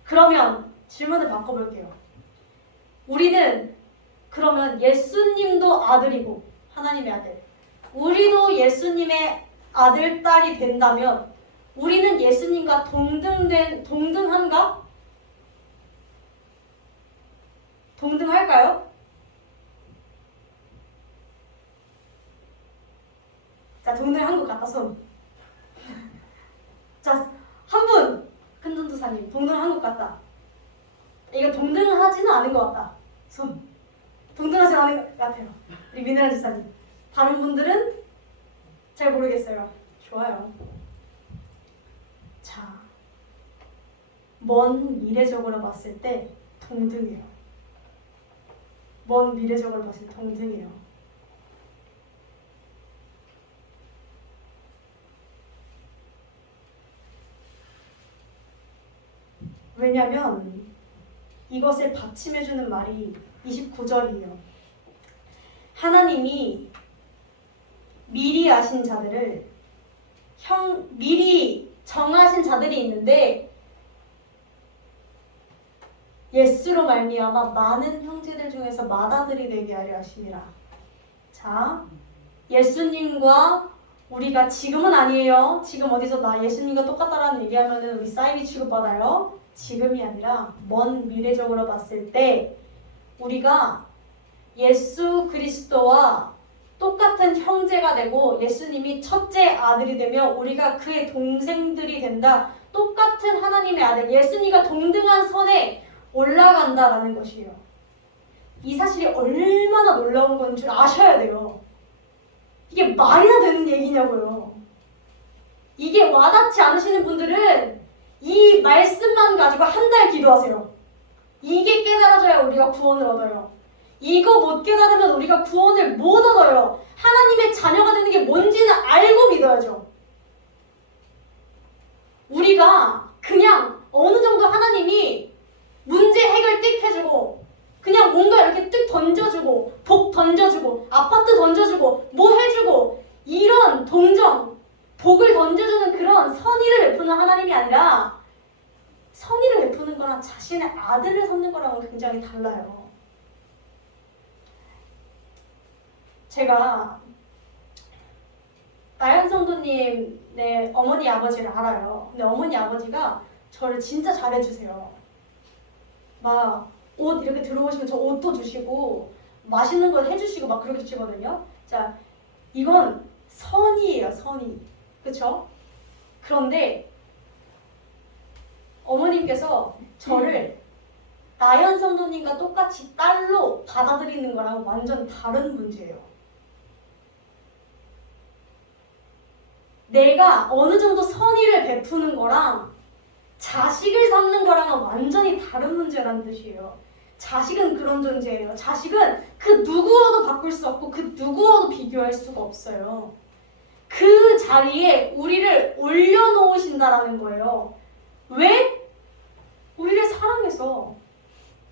그러면 질문을 바꿔볼게요. 우리는 그러면 예수님도 아들이고 하나님의 아들, 우리도 예수님의 아들, 딸이 된다면 우리는 예수님과 동등한가? 동등할까요? 자, 동등한 것 같다, 손. 자, 한 분, 큰전도사님, 동등한 것 같다. 이거 동등하지는 않은 것 같다. 손. 동등하지 않은 것 같아요. 우리 미네랄 지사님. 다른 분들은 잘 모르겠어요. 좋아요. 자, 먼 미래적으로 봤을 때 동등해요. 먼 미래적으로 봤을 때 동등해요. 왜냐면 이것을 받침해주는 말이 29절이에요. 하나님이 미리 아신 자들을 미리 정하신 자들이 있는데 예수로 말미암아 많은 형제들 중에서 맏아들이 되게 하려 하심이라. 자, 예수님과 우리가 지금은 아니에요. 지금 어디서 나 예수님과 똑같다라는 얘기하면은 우리 사이비 취급받아요. 지금이 아니라 먼 미래적으로 봤을 때 우리가 예수 그리스도와 똑같은 형제가 되고 예수님이 첫째 아들이 되며 우리가 그의 동생들이 된다. 똑같은 하나님의 아들, 예수님과 동등한 선에 올라간다라는 것이에요. 이 사실이 얼마나 놀라운 건 줄 아셔야 돼요. 이게 말이나 되는 얘기냐고요. 이게 와닿지 않으시는 분들은 이 말씀만 가지고 한 달 기도하세요. 이게 깨달아져야 우리가 구원을 얻어요. 이거 못 깨달으면 우리가 구원을 못 얻어요. 하나님의 자녀가 되는 게 뭔지는 알고 믿어야죠. 우리가 그냥 어느 정도 하나님이 문제 해결 띡 해주고 그냥 뭔가 이렇게 뜩 던져주고 복 던져주고 아파트 던져주고 뭐 해주고 이런 동정 복을 던져주는 그런 선의를 베푸는 하나님이 아니라 선의를 베푸는 거랑 자신의 아들을 섬는 거랑은 굉장히 달라요. 제가 나연 성도님의 어머니 아버지를 알아요. 근데 어머니 아버지가 저를 진짜 잘해주세요. 막 옷 이렇게 들어오시면 저 옷도 주시고 맛있는 거 해주시고 막 그렇게 주시거든요. 자, 이건 선의예요, 선의. 그쵸? 그런데 어머님께서 저를 나연 성도님과 똑같이 딸로 받아들이는 거랑 완전 다른 문제예요. 내가 어느 정도 선의를 베푸는 거랑 자식을 삼는 거랑은 완전히 다른 문제라는 뜻이에요. 자식은 그런 존재예요. 자식은 그 누구와도 바꿀 수 없고 그 누구와도 비교할 수가 없어요. 그 자리에 우리를 올려놓으신다라는 거예요. 왜? 우리를 사랑해서.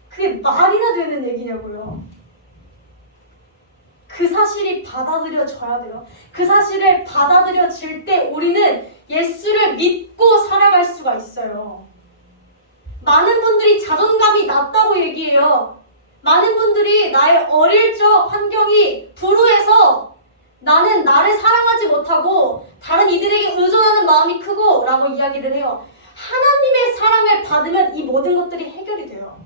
그게 말이나 되는 얘기냐고요. 그 사실이 받아들여져야 돼요. 그 사실을 받아들여질 때 우리는 예수를 믿고 살아갈 수가 있어요. 많은 분들이 자존감이 낮다고 얘기해요. 많은 분들이 나의 어릴 적 환경이 불우해서 나는 나를 사랑하지 못하고 다른 이들에게 의존하는 마음이 크고 라고 이야기를 해요. 하나님의 사랑을 받으면 이 모든 것들이 해결이 돼요.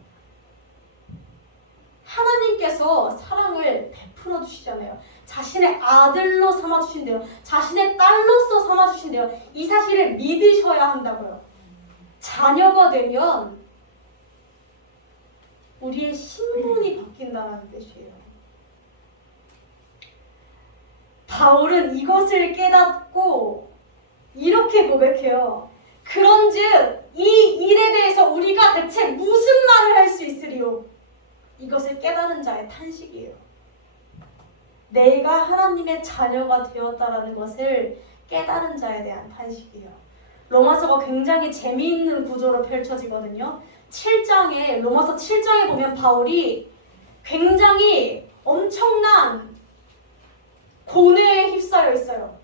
하나님께서 사랑을 베풀어 주시잖아요. 자신의 아들로 삼아주신대요. 자신의 딸로서 삼아주신대요. 이 사실을 믿으셔야 한다고요. 자녀가 되면 우리의 신분이 바뀐다는 뜻이에요. 바울은 이것을 깨닫고 이렇게 고백해요. 그런즉 이 일에 대해서 우리가 대체 무슨 말을 할 수 있으리요? 이것을 깨달은 자의 탄식이에요. 내가 하나님의 자녀가 되었다라는 것을 깨달은 자에 대한 탄식이에요. 로마서가 굉장히 재미있는 구조로 펼쳐지거든요. 7장에 로마서 7장에 보면 바울이 굉장히 엄청난 고뇌에 휩싸여 있어요.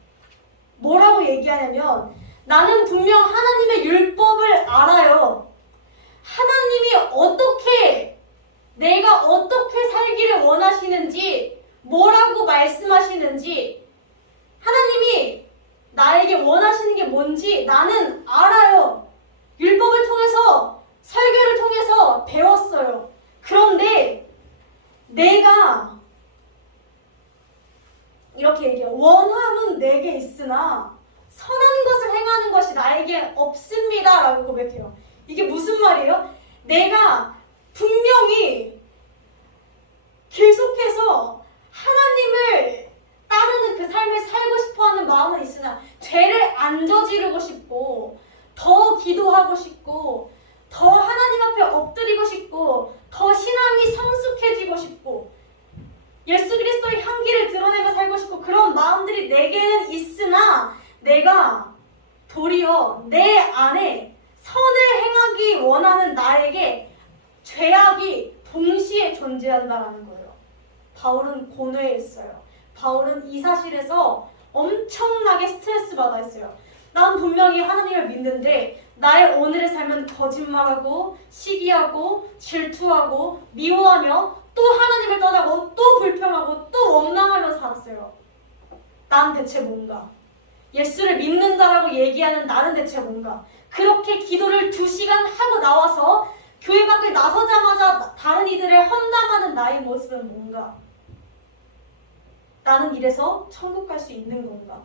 뭐라고 얘기하냐면 나는 분명 하나님의 율법을 알아요. 하나님이 어떻게 내가 어떻게 살기를 원하시는지 뭐라고 말씀하시는지 하나님이 나에게 원하시는 게 뭔지 나는 알아요. 율법을 통해서 설교를 통해서 배웠어요. 그런데 내가 이렇게 얘기해요. 원함은 내게 있으나 선한 것을 행하는 것이 나에게 없습니다 라고 고백해요. 이게 무슨 말이에요? 내가 분명히 계속해서 하나님을 따르는 그 삶을 살고 싶어하는 마음은 있으나 죄를 안 저지르고 싶고 더 기도하고 싶고 더 하나님 앞에 엎드리고 싶고 더 신앙이 성숙해지고 싶고 예수 그리스도의 향기를 드러내며 살고 싶고 그런 마음들이 내게는 있으나 내가 도리어 내 안에 선을 행하기 원하는 나에게 죄악이 동시에 존재한다는 거예요. 바울은 고뇌에 있어요. 바울은 이 사실에서 엄청나게 스트레스 받아 있어요. 난 분명히 하나님을 믿는데 나의 오늘의 삶은 거짓말하고 시기하고 질투하고 미워하며 또 하나님을 떠나고 또 불평하고 또 원망하며 살았어요. 난 대체 뭔가? 예수를 믿는다라고 얘기하는 나는 대체 뭔가? 그렇게 기도를 2시간 하고 나와서 교회 밖에 나서자마자 다른 이들을 험담하는 나의 모습은 뭔가? 나는 이래서 천국 갈 수 있는 건가?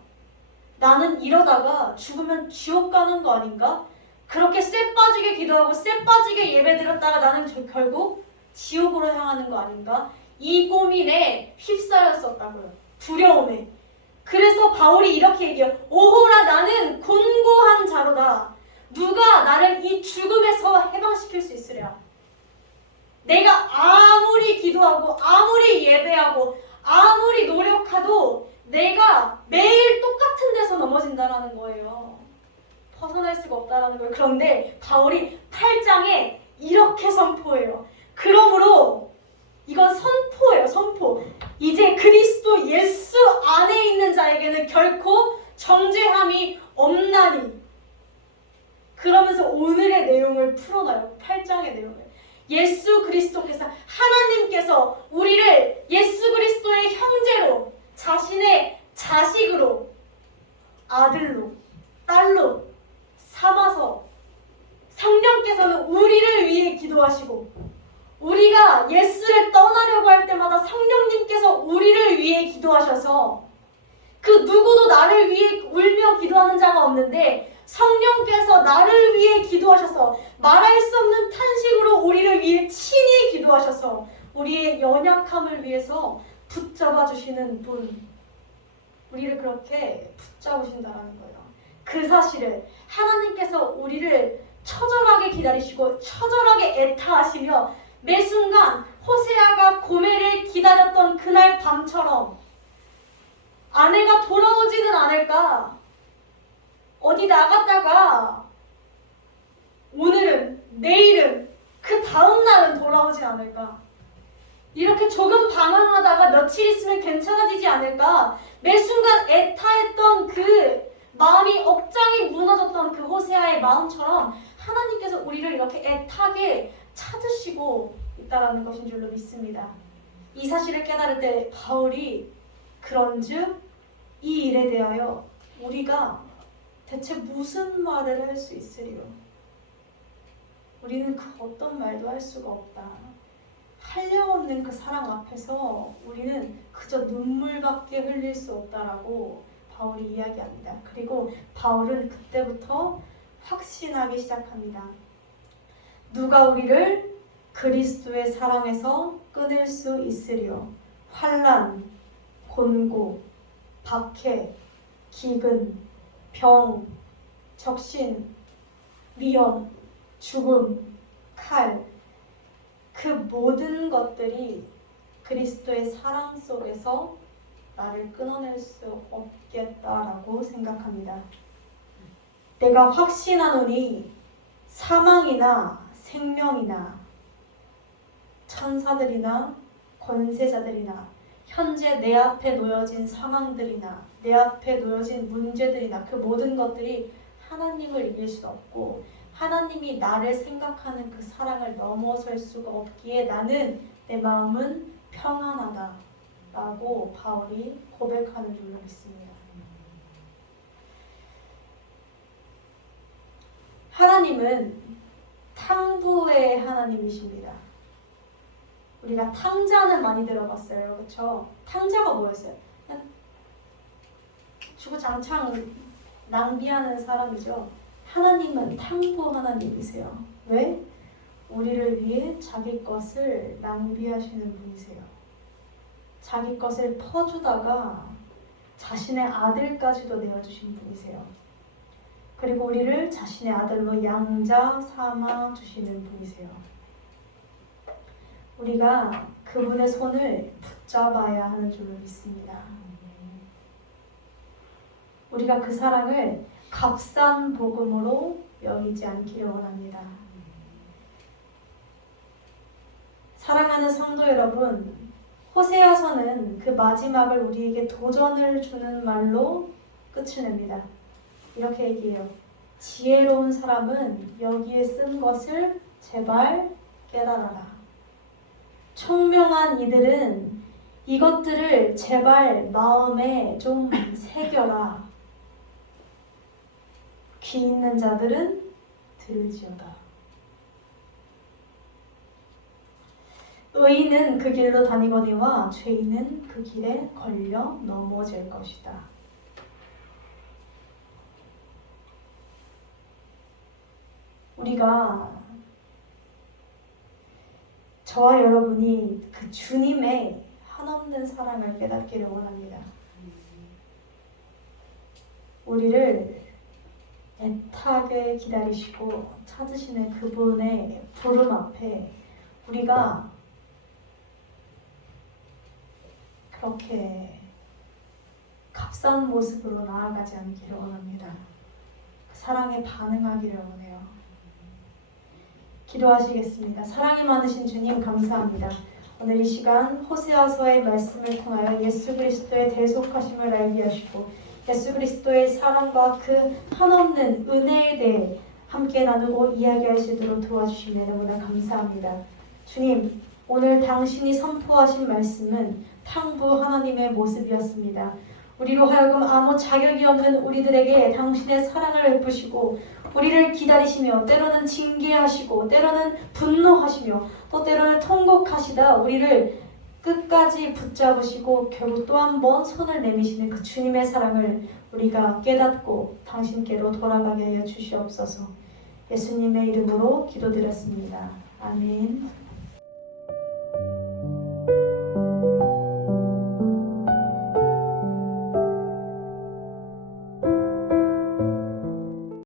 나는 이러다가 죽으면 지옥 가는 거 아닌가? 그렇게 쎄 빠지게 기도하고 쎄 빠지게 예배 드렸다가 나는 결국 지옥으로 향하는 거 아닌가? 이 고민에 휩싸였었다고요. 두려움에. 그래서 바울이 이렇게 얘기해요. 오호라 나는 곤고한 자로다. 누가 나를 이 죽음에서 해방시킬 수 있으랴. 내가 아무리 기도하고 아무리 예배하고 아무리 노력해도 내가 매일 똑같은 데서 넘어진다라는 거예요. 벗어날 수가 없다라는 거예요. 그런데 바울이 8장에 이렇게 선포해요. 그러므로 이건 선포예요. 선포. 이제 그리스도 예수 안에 있는 자에게는 결코 정죄함이 없나니. 그러면서 오늘의 내용을 풀어놔요. 8장의 내용을. 예수 그리스도께서 하나님께서 우리를 예수 그리스도의 형제로 자신의 자식으로 아들로 딸로 삼아서 성령께서는 우리를 위해 기도하시고 우리가 예수를 떠나려고 할 때마다 성령님께서 우리를 위해 기도하셔서 그 누구도 나를 위해 울며 기도하는 자가 없는데 성령께서 나를 위해 기도하셔서 말할 수 없는 탄식으로 우리를 위해 친히 기도하셔서 우리의 연약함을 위해서 붙잡아 주시는 분, 우리를 그렇게 붙잡으신다는 거예요. 그 사실을 하나님께서 우리를 처절하게 기다리시고 처절하게 애타하시며 매 순간 호세아가 고멜을 기다렸던 그날 밤처럼 아내가 돌아오지는 않을까? 어디 나갔다가 오늘은 내일은 그 다음 날은 돌아오지 않을까? 이렇게 조금 방황하다가 며칠 있으면 괜찮아지지 않을까? 매 순간 애타했던 그 마음이 억장이 무너졌던 그 호세아의 마음처럼 하나님께서 우리를 이렇게 애타게 찾으시고 있다는 것인 줄로 믿습니다. 이 사실을 깨달을 때 바울이 그런즉 이 일에 대하여 우리가 대체 무슨 말을 할 수 있으리요? 우리는 그 어떤 말도 할 수가 없다. 한량없는 그 사랑 앞에서 우리는 그저 눈물밖에 흘릴 수 없다라고 바울이 이야기합니다. 그리고 바울은 그때부터 확신하기 시작합니다. 누가 우리를 그리스도의 사랑에서 끊을 수 있으리요? 환난, 곤고, 박해, 기근, 병, 적신, 위험, 죽음, 칼, 그 모든 것들이 그리스도의 사랑 속에서 나를 끊어낼 수 없겠다라고 생각합니다. 내가 확신하노니 사망이나 생명이나 천사들이나 권세자들이나 현재 내 앞에 놓여진 상황들이나 내 앞에 놓여진 문제들이나 그 모든 것들이 하나님을 이길 수 없고 하나님이 나를 생각하는 그 사랑을 넘어설 수가 없기에 나는 내 마음은 평안하다 라고 바울이 고백하는 줄로 믿습니다. 하나님은 탕부의 하나님이십니다. 우리가 탕자는 많이 들어봤어요. 그렇죠? 탕자가 뭐였어요? 주구장창 낭비하는 사람이죠. 하나님은 탕부 하나님이세요. 왜? 우리를 위해 자기 것을 낭비하시는 분이세요. 자기 것을 퍼주다가 자신의 아들까지도 내어주신 분이세요. 그리고 우리를 자신의 아들로 양자 삼아 주시는 분이세요. 우리가 그분의 손을 붙잡아야 하는 줄로 믿습니다. 우리가 그 사랑을 값싼 복음으로 여기지 않기를 원합니다. 사랑하는 성도 여러분, 호세아서는 그 마지막을 우리에게 도전을 주는 말로 끝을 냅니다. 이렇게 얘기해요. 지혜로운 사람은 여기에 쓴 것을 제발 깨달아라. 총명한 이들은 이것들을 제발 마음에 좀 새겨라. 귀 있는 자들은 들을지어다. 의인은 그 길로 다니거니와 죄인은 그 길에 걸려 넘어질 것이다. 우리가 저와 여러분이 그 주님의 한없는 사랑을 깨닫기를 원합니다. 우리를 애타게 기다리시고 찾으시는 그분의 부름 앞에 우리가 그렇게 값싼 모습으로 나아가지 않기를 원합니다. 그 사랑에 반응하기를 원해요. 기도하시겠습니다. 사랑이 많으신 주님 감사합니다. 오늘 이 시간 호세아서의 말씀을 통하여 예수 그리스도의 대속하심을 알게 하시고 예수 그리스도의 사랑과 그 한없는 은혜에 대해 함께 나누고 이야기할 수 있도록 도와주시며 너무나 감사합니다. 주님, 오늘 당신이 선포하신 말씀은 탕부 하나님의 모습이었습니다. 우리로 하여금 아무 자격이 없는 우리들에게 당신의 사랑을 베푸시고 우리를 기다리시며 때로는 징계하시고 때로는 분노하시며 또 때로는 통곡하시다 우리를 끝까지 붙잡으시고 결국 또 한 번 손을 내미시는 그 주님의 사랑을 우리가 깨닫고 당신께로 돌아가게 하여 주시옵소서. 예수님의 이름으로 기도드렸습니다. 아멘.